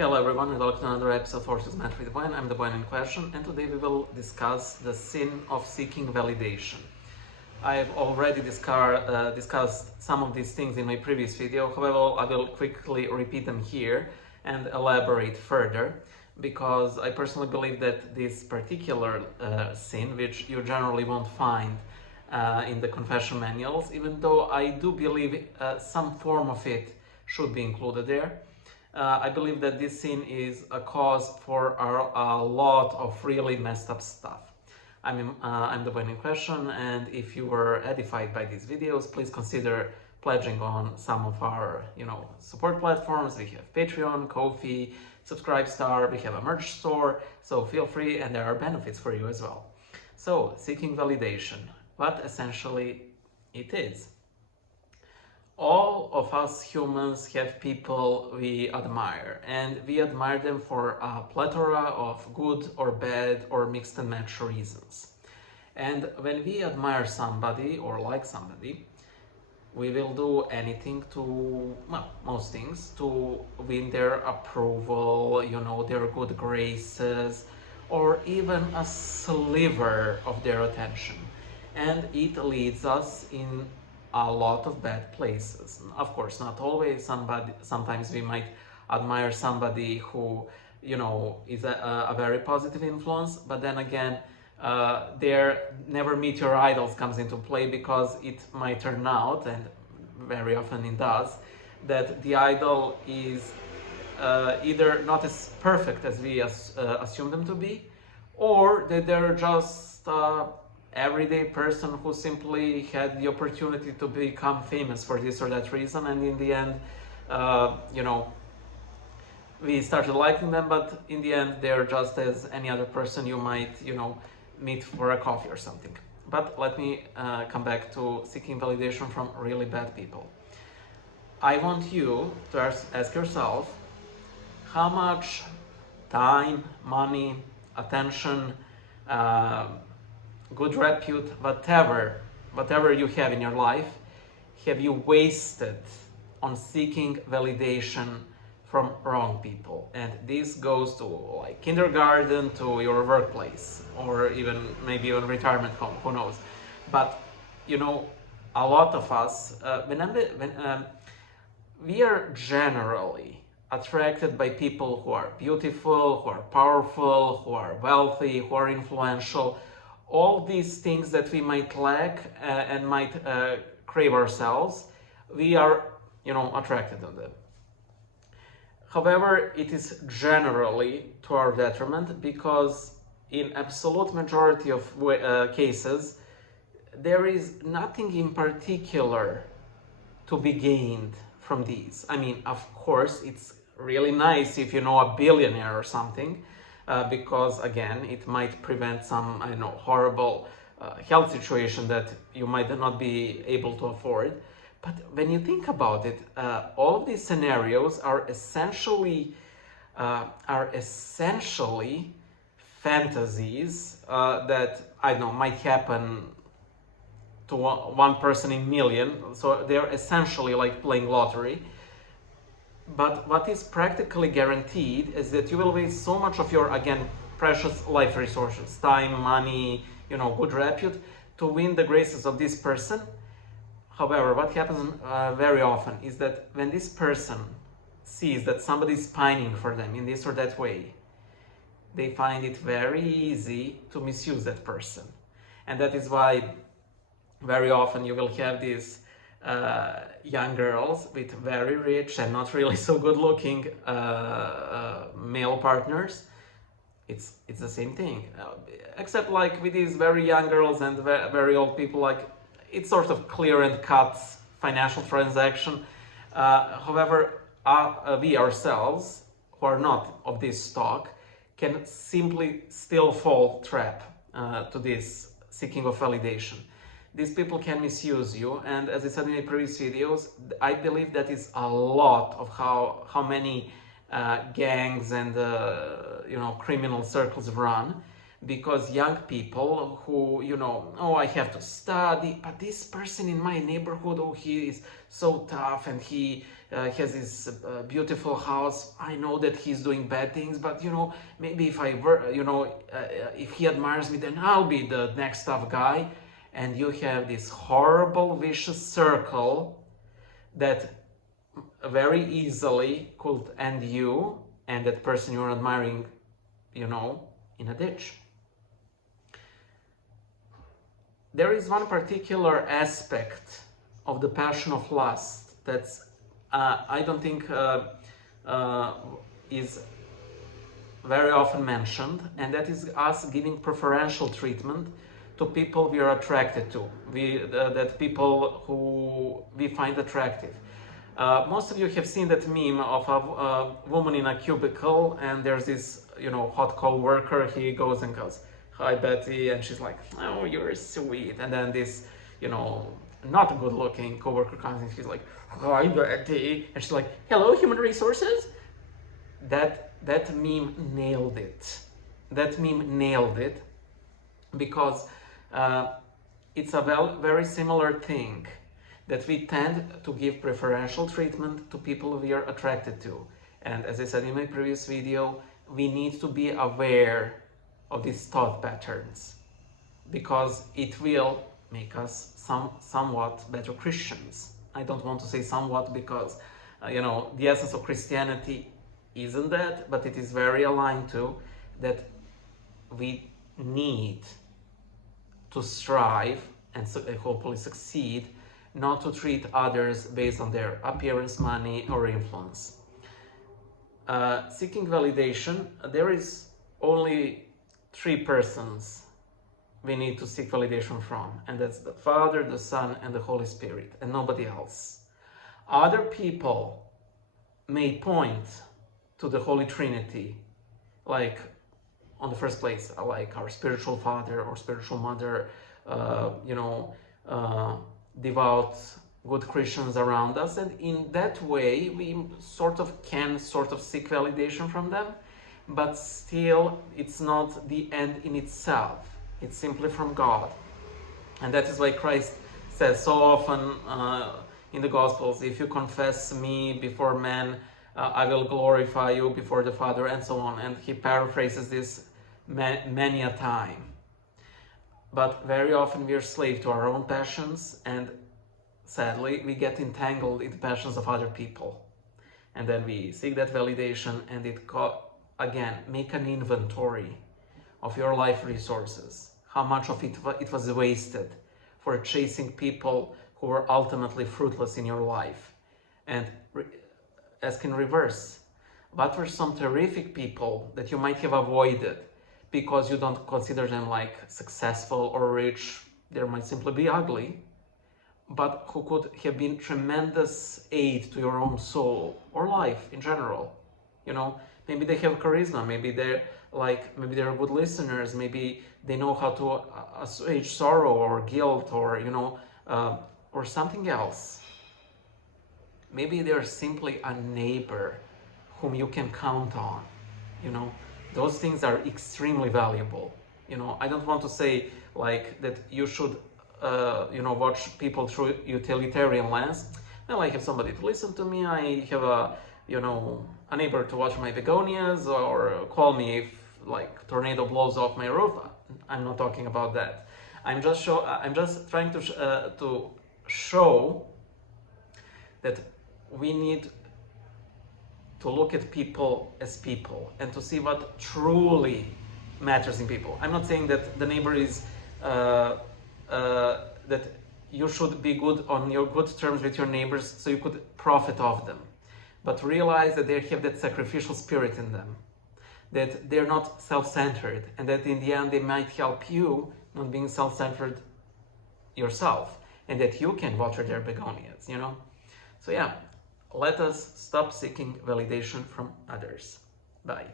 Hello everyone, welcome to another episode of Forces Met with Boyan. I'm the Boyan in question, and today we will discuss the sin of seeking validation. I've already discussed some of these things in my previous video, however I will quickly repeat them here and elaborate further, because I personally believe that this particular sin, which you generally won't find in the confession manuals, even though I do believe some form of it should be included there, I believe that this sin is a cause for a lot of really messed up stuff. I'm the one in question, and if you were edified by these videos, please consider pledging on some of our support platforms. We have Patreon, Ko-fi, Subscribestar, we have a merch store, so feel free, and there are benefits for you as well. So, seeking validation, what essentially it is. All of us humans have people we admire, and we admire them for a plethora of good or bad or mixed and match reasons. And when we admire somebody or like somebody, we will do anything to, well, most things, to win their approval, their good graces, or even a sliver of their attention. And it leads us in a lot of bad places. Of course, not always. Sometimes we might admire somebody who, is a very positive influence, but then again, their never meet your idols comes into play, because it might turn out, and very often it does, that the idol is either not as perfect as we assume them to be, or that they're just everyday person who simply had the opportunity to become famous for this or that reason, and in the end, we started liking them, but in the end they're just as any other person you might, meet for a coffee or something. But let me come back to seeking validation from really bad people. I want you to ask yourself, how much time, money, attention, good repute, whatever you have in your life, have you wasted on seeking validation from wrong people? And this goes to like kindergarten, to your workplace, or maybe even retirement home, who knows. But a lot of us, we are generally attracted by people who are beautiful, who are powerful, who are wealthy, who are influential. All these things that we might lack and might crave ourselves, we are, attracted to them. However, it is generally to our detriment, because in absolute majority of cases, there is nothing in particular to be gained from these. I mean, of course, it's really nice if you know a billionaire or something, because again, it might prevent some, horrible health situation that you might not be able to afford. But when you think about it, all of these scenarios are essentially fantasies that might happen to one person in a million. So they're essentially like playing lottery. But what is practically guaranteed is that you will waste so much of your, again, precious life resources, time, money, good repute, to win the graces of this person. However, what happens very often is that when this person sees that somebody is pining for them in this or that way, they find it very easy to misuse that person. And that is why very often you will have these young girls with very rich and not really so good looking male partners. It's the same thing, except like with these very young girls and very old people, like it's sort of clear and cut financial transaction. However, we ourselves, who are not of this stock, can simply still fall trap to this seeking of validation. These people can misuse you, and as I said in my previous videos, I believe that is a lot of how many gangs and criminal circles run, because young people who I have to study, but this person in my neighborhood, he is so tough and he he has this beautiful house. I know that he's doing bad things, but you know, maybe if I were, you know, if he admires me, then I'll be the next tough guy. And you have this horrible, vicious circle that very easily could end you and that person you're admiring, you know, in a ditch. There is one particular aspect of the passion of lust that's I don't think is very often mentioned, and that is us giving preferential treatment to people we are attracted to, that people who we find attractive. Most of you have seen that meme of a woman in a cubicle, and there's this, you know, hot co-worker. He goes and goes, "Hi, Betty," and she's like, "Oh, you're sweet." And then this, you know, not a good-looking co-worker comes and she's like, "Hi, Betty," and she's like, "Hello, human resources." That meme nailed it. That meme nailed it because it's a very similar thing, that we tend to give preferential treatment to people we are attracted to. And as I said in my previous video, we need to be aware of these thought patterns, because it will make us somewhat better Christians. I don't want to say somewhat because, you know, the essence of Christianity isn't that, but it is very aligned to that we need to strive and hopefully succeed not to treat others based on their appearance, money, or influence. Seeking validation, there is only 3 persons we need to seek validation from, and that's the Father, the Son, and the Holy Spirit, and nobody else. Other people may point to the Holy Trinity, like on the first place, like our spiritual father or spiritual mother, you know, devout, good Christians around us, and in that way we can seek validation from them, but still it's not the end in itself. It's simply from God. And that is why Christ says so often in the Gospels, "If you confess me before men, I will glorify you before the Father," and so on. And he paraphrases this many a time. But very often we are slave to our own passions, and sadly we get entangled in the passions of other people. And then we seek that validation, and again, make an inventory of your life resources. How much of it was wasted for chasing people who were ultimately fruitless in your life. And ask in reverse, what were some terrific people that you might have avoided because you don't consider them like successful or rich? They might simply be ugly, but who could have been tremendous aid to your own soul or life in general. You know, maybe they have charisma, maybe they're good listeners, maybe they know how to assuage sorrow or guilt, or, you know, or something else. Maybe they're simply a neighbor whom you can count on. You know, those things are extremely valuable. You know, I don't want to say like that you should you know, watch people through utilitarian lens. Well, I have somebody to listen to me, I have a, you know, a neighbor to watch my begonias, or call me if like tornado blows off my roof. I'm not talking about that. I'm just trying to show that we need to look at people as people and to see what truly matters in people. I'm not saying that the neighbor is that you should be good on your good terms with your neighbors so you could profit off them, but realize that they have that sacrificial spirit in them, that they're not self-centered, and that in the end they might help you not being self-centered yourself, and that you can water their begonias, you know. So yeah, let us stop seeking validation from others. Bye.